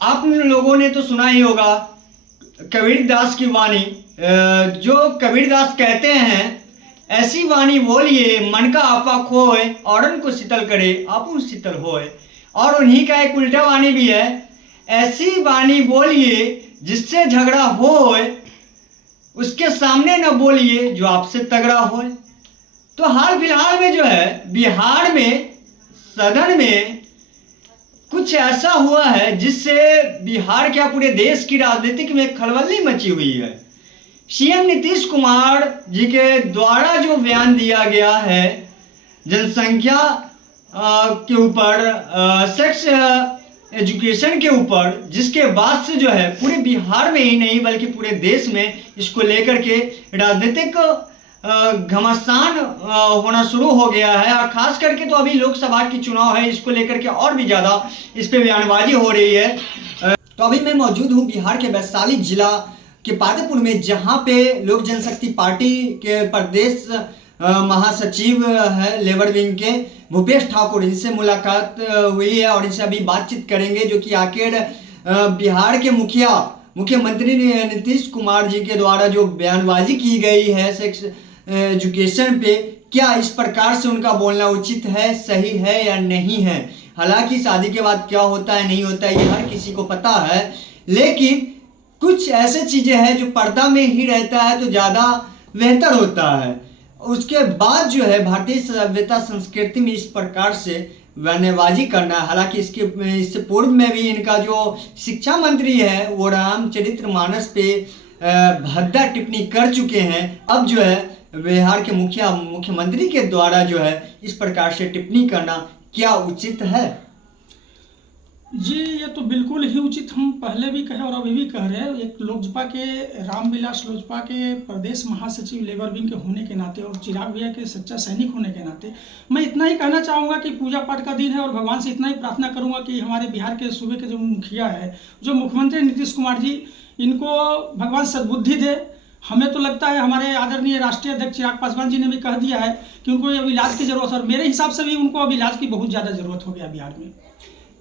आप लोगों ने तो सुना ही होगा कबीर दास की वाणी, जो कबीर दास कहते हैं, ऐसी वाणी बोलिए मन का आपा खोए, औरन को शीतल करे आपुन शीतल होए। और उन्हीं का एक उल्टा वाणी भी है, ऐसी वाणी बोलिए जिससे झगड़ा होए, उसके सामने न बोलिए जो आपसे तगड़ा होए। तो हाल फिलहाल में जो है बिहार में सदन में कुछ ऐसा हुआ है जिससे बिहार क्या पूरे देश की राजनीतिक में खलबली मची हुई है। सीएम नीतीश कुमार जी के द्वारा जो बयान दिया गया है जनसंख्या के ऊपर, सेक्स एजुकेशन के ऊपर, जिसके बाद से जो है पूरे बिहार में ही नहीं बल्कि पूरे देश में इसको लेकर के राजनीतिक घमासान होना शुरू हो गया है। और खास करके तो अभी लोकसभा की चुनाव है, इसको लेकर के और भी ज़्यादा इस पे बयानबाजी हो रही है। तो अभी मैं मौजूद हूँ बिहार के वैशाली जिला के पातेपुर में, जहाँ पे लोक जनशक्ति पार्टी के प्रदेश महासचिव है लेबर विंग के भूपेश ठाकुर, इनसे मुलाकात हुई है और इनसे अभी बातचीत करेंगे जो कि आखिर बिहार के मुख्यमंत्री नीतीश कुमार जी के द्वारा जो बयानबाजी की गई है सेक्स एजुकेशन पे, क्या इस प्रकार से उनका बोलना उचित है, सही है या नहीं है। हालांकि शादी के बाद क्या होता है नहीं होता है ये हर किसी को पता है, लेकिन कुछ ऐसे चीज़ें हैं जो पर्दा में ही रहता है तो ज़्यादा बेहतर होता है। उसके बाद जो है भारतीय सभ्यता संस्कृति में इस प्रकार से बयानबाजी करना, हालांकि इससे पूर्व में भी इनका जो शिक्षा मंत्री है वो रामचरितमानस पे भद्दा टिप्पणी कर चुके हैं। अब जो है बिहार के मुख्यमंत्री के द्वारा जो है इस प्रकार से टिप्पणी करना क्या उचित है? जी, ये तो बिल्कुल ही उचित, हम पहले भी कहे और अभी भी कह रहे हैं। एक लोजपा के रामविलास लोजपा के प्रदेश महासचिव लेबर विंग के होने के नाते और चिराग भैया के सच्चा सैनिक होने के नाते मैं इतना ही कहना चाहूँगा कि पूजा पाठ का दिन है और भगवान से इतना ही प्रार्थना करूँगा कि हमारे बिहार के सूबे के जो मुखिया है, जो मुख्यमंत्री नीतीश कुमार जी, इनको भगवान सद्बुद्धि दे। हमें तो लगता है हमारे आदरणीय राष्ट्रीय अध्यक्ष चिराग पासवान जी ने भी कह दिया है कि उनको अब इलाज की जरूरत है और मेरे हिसाब से भी उनको अब इलाज की बहुत ज़्यादा जरूरत हो गया बिहार में।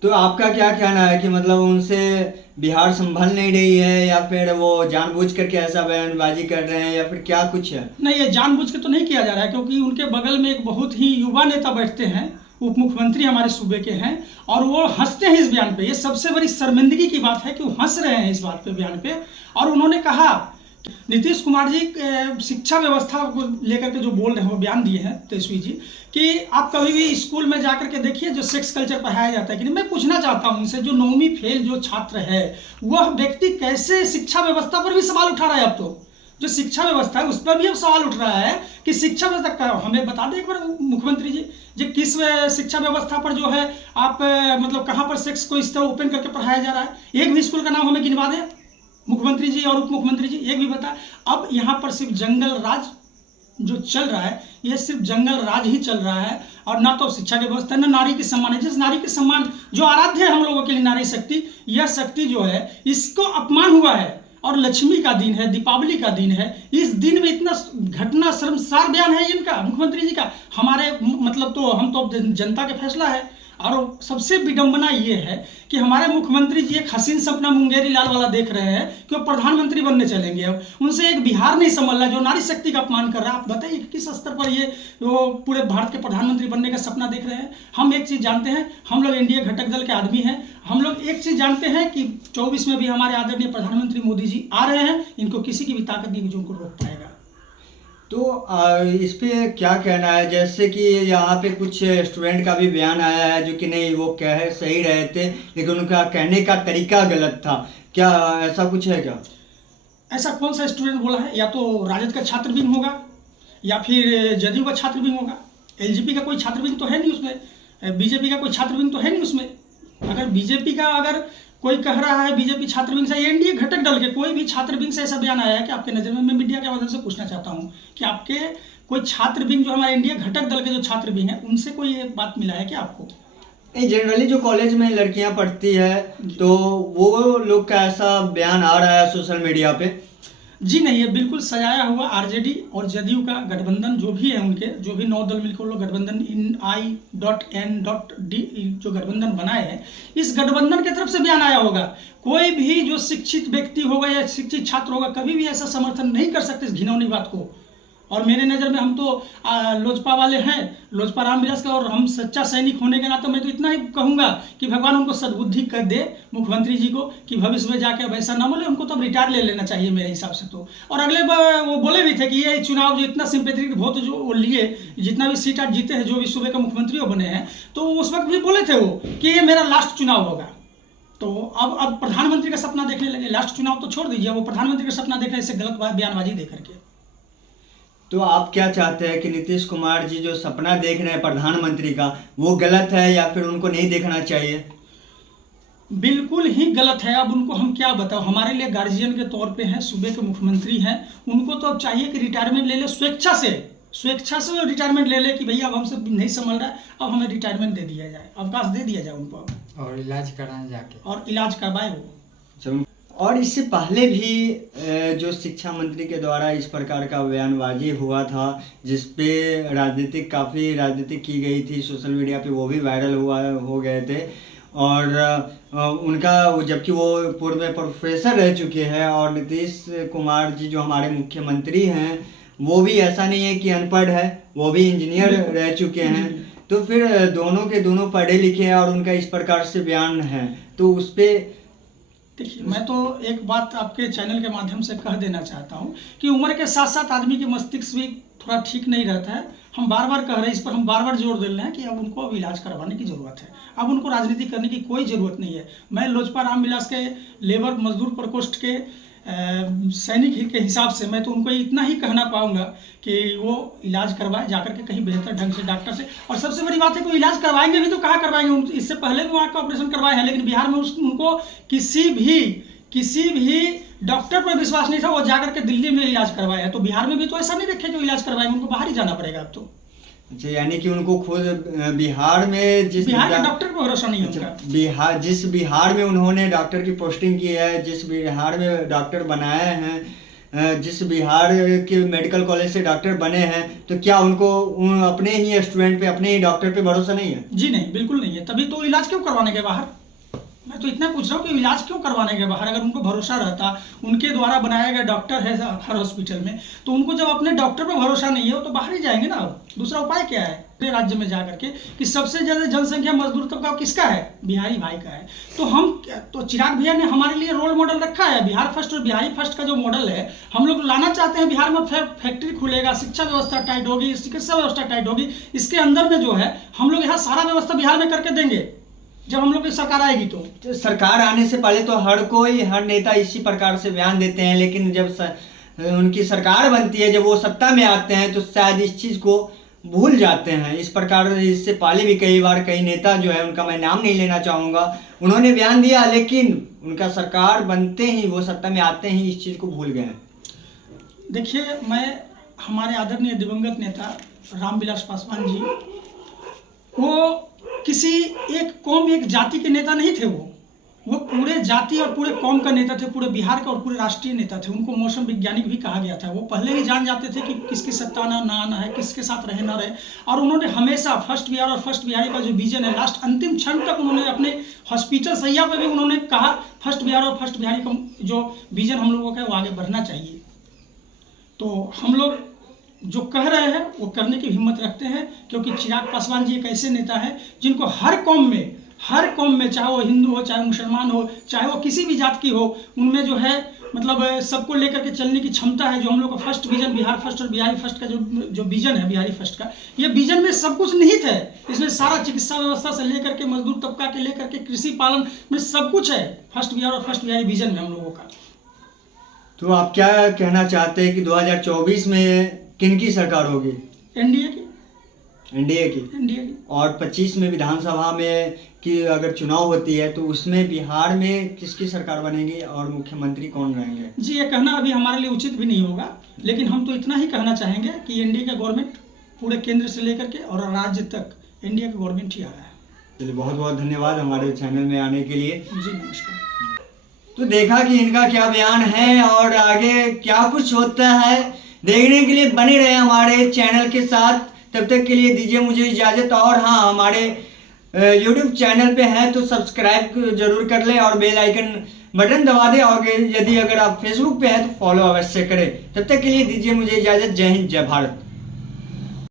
तो आपका क्या कहना है कि मतलब उनसे बिहार संभल नहीं रही है या फिर वो जानबूझ करके ऐसा बयानबाजी कर रहे हैं या फिर क्या कुछ है? नहीं, ये जानबूझ के तो नहीं किया जा रहा है, क्योंकि उनके बगल में एक बहुत ही युवा नेता बैठते हैं, उप मुख्यमंत्री हमारे सूबे के हैं, और वो हंसते हैं इस बयान पे। ये सबसे बड़ी शर्मिंदगी की बात है कि वो हंस रहे हैं इस बात पे, बयान पे। और उन्होंने कहा, नीतीश कुमार जी शिक्षा व्यवस्था को लेकर के जो बोल रहे हैं, वो बयान दिए हैं तेजस्वी जी, कि आप कभी भी स्कूल में जाकर के देखिए जो सेक्स कल्चर पढ़ाया जाता है कि नहीं। मैं पूछना चाहता हूं उनसे, जो 9वीं फेल जो छात्र है वह व्यक्ति कैसे शिक्षा व्यवस्था पर भी सवाल उठा रहा है। अब तो जो शिक्षा व्यवस्था है उस पर भी अब सवाल उठ रहा है कि शिक्षा व्यवस्था, हमें बता दें एक बार मुख्यमंत्री जी किस शिक्षा व्यवस्था पर जो है आप मतलब कहाँ पर सेक्स को इस तरह ओपन करके पढ़ाया जा रहा है। एक भी स्कूल का नाम हमें गिनवा दें मुख्यमंत्री जी और उप मुख्यमंत्री जी, एक भी बता। अब यहाँ पर सिर्फ जंगल राज जो चल रहा है, ये सिर्फ जंगल राज ही चल रहा है, और ना तो शिक्षा की व्यवस्था, ना नारी के सम्मान है। जिस नारी के सम्मान जो आराध्य है हम लोगों के लिए, नारी शक्ति, यह शक्ति जो है इसको अपमान हुआ है। और लक्ष्मी का दिन है, दीपावली का दिन है, इस दिन में इतना घटना शर्मसार बयान है इनका, मुख्यमंत्री जी का। हमारे मतलब तो हम तो जनता का फैसला है। और सबसे विडंबना ये है कि हमारे मुख्यमंत्री जी एक हसीन सपना मुंगेरी लाल वाला देख रहे हैं कि वो प्रधानमंत्री बनने चलेंगे। अब उनसे एक बिहार नहीं संभल रहा जो नारी शक्ति का अपमान कर रहा है। आप बताइए किस स्तर पर ये वो पूरे भारत के प्रधानमंत्री बनने का सपना देख रहे हैं। हम एक चीज़ जानते हैं, हम लोग एनडीए घटक दल के आदमी हैं। हम लोग एक चीज़ जानते हैं कि 24 में भी हमारे आदरणीय प्रधानमंत्री मोदी जी आ रहे हैं। इनको किसी की भी ताकत नहीं जो उनको रोक पाएगा। तो इस पे क्या कहना है? जैसे कि यहाँ पे कुछ स्टूडेंट का भी बयान आया है जो कि नहीं वो कह सही रहे थे लेकिन उनका कहने का तरीका गलत था, क्या ऐसा कुछ है क्या? ऐसा कौन सा स्टूडेंट बोला है? या तो राजद का छात्र विंग होगा या फिर जदयू का छात्र विंग होगा। एलजेपी का कोई छात्र विंग तो है नहीं उसमें, बीजेपी का कोई छात्र विंग तो है नहीं उसमें। अगर बीजेपी का अगर कोई कह रहा है बीजेपी छात्र विंग से, एनडीए घटक दल के कोई भी छात्र विंग से ऐसा बयान आया है कि आपके नज़र में? मैं मीडिया के माध्यम से पूछना चाहता हूं कि आपके कोई छात्र विंग जो हमारे एनडीए घटक दल के जो छात्र विंग है उनसे कोई बात मिला है कि आपको? नहीं, जनरली जो कॉलेज में लड़कियां पढ़ती है तो वो लोग का ऐसा बयान आ रहा है सोशल मीडिया पे। जी नहीं, ये बिल्कुल सजाया हुआ आरजेडी और जदयू का गठबंधन जो भी है, उनके जो भी 9 दल मिलकर लोग गठबंधन IN.D जो गठबंधन बनाए हैं, इस गठबंधन की तरफ से बयान आया होगा। कोई भी जो शिक्षित व्यक्ति होगा या शिक्षित छात्र होगा कभी भी ऐसा समर्थन नहीं कर सकते इस घिनौनी बात को। और मेरे नज़र में हम तो लोजपा वाले हैं, लोजपा रामविलास का, और हम सच्चा सैनिक होने के नाते मैं तो इतना ही कहूँगा कि भगवान उनको सद्बुद्धि कर दे मुख्यमंत्री जी को, कि भविष्य में जाके वैसा ना बोले। उनको तो अब रिटायर ले लेना चाहिए मेरे हिसाब से तो। और अगले वो बोले भी थे कि ये चुनाव जो इतना सिंपैथेटिक वोट जो वो लिए, जितना भी सीट आज जीते हैं, जो भी सूबे का मुख्यमंत्री बने हैं, तो उस वक्त भी बोले थे वो कि ये मेरा लास्ट चुनाव होगा। तो अब प्रधानमंत्री का सपना देखने लगे। लास्ट चुनाव तो छोड़ दीजिए, वो प्रधानमंत्री का सपना देख रहे हैं गलत बयानबाजी दे करके। तो आप क्या चाहते हैं कि नीतीश कुमार जी जो सपना देख रहे हैं प्रधानमंत्री का, वो गलत है या फिर उनको नहीं देखना चाहिए? बिल्कुल ही गलत है। अब उनको हम क्या बताओ, हमारे लिए गार्जियन के तौर पे हैं, सूबे के मुख्यमंत्री हैं, उनको तो अब चाहिए कि रिटायरमेंट ले ले, स्वेच्छा से रिटायरमेंट ले ले कि भैया अब हमसे नहीं संभल रहा है, अब हमें रिटायरमेंट दे दिया जाए, अवकाश दे दिया जाए उनको, और इलाज कराएं जाके, और इलाज करवाए वो। और इससे पहले भी जो शिक्षा मंत्री के द्वारा इस प्रकार का बयानबाजी हुआ था, जिसपे काफ़ी राजनीतिक की गई थी सोशल मीडिया पे, वो भी वायरल हो गए थे। और उनका जबकि वो पूर्व में प्रोफेसर रह चुके हैं, और नीतीश कुमार जी जो हमारे मुख्यमंत्री हैं वो भी ऐसा नहीं है कि अनपढ़ है, वो भी इंजीनियर रह चुके हैं। तो फिर दोनों के दोनों पढ़े लिखे हैं और उनका इस प्रकार से बयान है, तो उस पर देखिए, मैं तो एक बात आपके चैनल के माध्यम से कह देना चाहता हूँ कि उम्र के साथ साथ आदमी की मस्तिष्क भी थोड़ा ठीक नहीं रहता है। हम बार बार कह रहे हैं, इस पर हम बार बार जोर दे रहे हैं कि अब उनको अब इलाज करवाने की ज़रूरत है, अब उनको राजनीति करने की कोई ज़रूरत नहीं है। मैं लोजपा रामविलास के लेबर मजदूर प्रकोष्ठ के सैनिक के हिसाब से मैं तो उनको इतना ही कहना पाऊंगा कि वो इलाज करवाए जाकर के कहीं बेहतर ढंग से डॉक्टर से। और सबसे बड़ी बात है कि वो इलाज करवाएंगे भी तो कहाँ करवाएंगे, इससे पहले भी वहाँ का ऑपरेशन करवाए हैं, लेकिन बिहार में उनको किसी भी डॉक्टर पर विश्वास नहीं था, वो जाकर के दिल्ली में इलाज करवाए हैं। तो बिहार में भी तो ऐसा नहीं रखे जो इलाज करवाएंगे, उनको बाहर ही जाना पड़ेगा अब तो। अच्छा, यानी कि उनको खुद बिहार में बिहार के डॉक्टर पर भरोसा नहीं है उनका। जिस बिहार में उन्होंने डॉक्टर की पोस्टिंग की है, जिस बिहार में डॉक्टर बनाए हैं, जिस बिहार के मेडिकल कॉलेज से डॉक्टर बने हैं, तो क्या उनको अपने ही स्टूडेंट पे, अपने ही डॉक्टर पे भरोसा नहीं है? जी नहीं, बिल्कुल नहीं है। तभी तो इलाज क्यों करवाने के बाहर? मैं तो इतना पूछ रहा हूँ कि इलाज क्यों करवाने के बाहर? अगर उनको भरोसा रहता, उनके द्वारा बनाया गया डॉक्टर है हर हॉस्पिटल में, तो उनको जब अपने डॉक्टर पर भरोसा नहीं है, वो तो बाहर ही जाएंगे ना। दूसरा उपाय क्या है पूरे राज्य में जाकर के कि सबसे ज़्यादा जनसंख्या मजदूर तबका किसका है? बिहारी भाई का है। तो चिराग भैया ने हमारे लिए रोल मॉडल रखा है, बिहार फर्स्ट और बिहारी फर्स्ट का जो मॉडल है हम लोग लाना चाहते हैं। बिहार में फैक्ट्री खुलेगा, शिक्षा व्यवस्था टाइट होगी, चिकित्सा व्यवस्था टाइट होगी, इसके अंदर में जो है हम लोग यहाँ सारा व्यवस्था बिहार में करके देंगे जब हम लोग की सरकार आएगी। तो सरकार आने से पहले तो हर नेता इसी प्रकार से बयान देते हैं, लेकिन जब उनकी सरकार बनती है, जब वो सत्ता में आते हैं, तो शायद इस चीज़ को भूल जाते हैं। इस प्रकार इससे पहले भी कई बार कई नेता जो है, उनका मैं नाम नहीं लेना चाहूँगा, उन्होंने बयान दिया, लेकिन उनका सरकार बनते ही, वो सत्ता में आते ही इस चीज़ को भूल गए। देखिए, मैं हमारे आदरणीय दिवंगत नेता रामविलास पासवान जी, वो किसी एक कौम एक जाति के नेता नहीं थे, वो पूरे जाति और पूरे कौम का नेता थे, पूरे बिहार का और पूरे राष्ट्रीय नेता थे। उनको मौसम वैज्ञानिक भी कहा गया था। वो पहले ही जान जाते थे कि किसकी सत्ता ना आना है, किसके साथ रहे ना रहे। और उन्होंने हमेशा फर्स्ट बिहार और फर्स्ट बिहारी का जो विजन है, लास्ट अंतिम क्षण तक उन्होंने अपने हॉस्पिटल सैया पर भी उन्होंने कहा फर्स्ट बिहार और फर्स्ट बिहारी का जो विजन हम लोगों का वो आगे बढ़ना चाहिए। तो हम लोग जो कह रहे हैं वो करने की हिम्मत रखते हैं, क्योंकि चिराग पासवान जी एक ऐसे नेता हैं जिनको हर कौम में, चाहे वो हिंदू हो, चाहे मुसलमान हो, चाहे वो किसी भी जात की हो, उनमें जो है मतलब सबको लेकर के चलने की क्षमता है। जो हम लोग का फर्स्ट विजन बिहार फर्स्ट और बिहारी फर्स्ट का जो विजन है बिहारी फर्स्ट का, ये विजन में सब कुछ निहित है। इसमें सारा चिकित्सा व्यवस्था से लेकर के मजदूर तबका के लेकर के कृषि पालन में सब कुछ है फर्स्ट बिहार और फर्स्ट बिहारी विजन में हम लोगों का। तो आप क्या कहना चाहते हैं कि 2024 में किनकी सरकार होगी? एनडीए की। और 25 में विधानसभा में कि अगर चुनाव होती है तो उसमें बिहार में किसकी सरकार बनेगी और मुख्यमंत्री कौन रहेंगे? जी, ये कहना अभी हमारे लिए उचित भी नहीं होगा, लेकिन हम तो इतना ही कहना चाहेंगे कि एनडीए का गवर्नमेंट पूरे केंद्र से लेकर के और राज्य तक एनडीए का गवर्नमेंट ही आ रहा है। चलिए, बहुत बहुत धन्यवाद हमारे चैनल में आने के लिए। जी, नमस्कार। तो देखा कि इनका क्या बयान है और आगे क्या कुछ होता है, देखने के लिए बने रहे हमारे चैनल के साथ। तब तक के लिए दीजिए मुझे इजाज़त। और हाँ, हमारे यूट्यूब चैनल पे हैं तो सब्सक्राइब जरूर कर लें और बेल आइकन बटन दबा दें। और यदि अगर आप फेसबुक पे हैं तो फॉलो अवश्य करें। तब तक के लिए दीजिए मुझे इजाज़त। जय हिंद, जय भारत।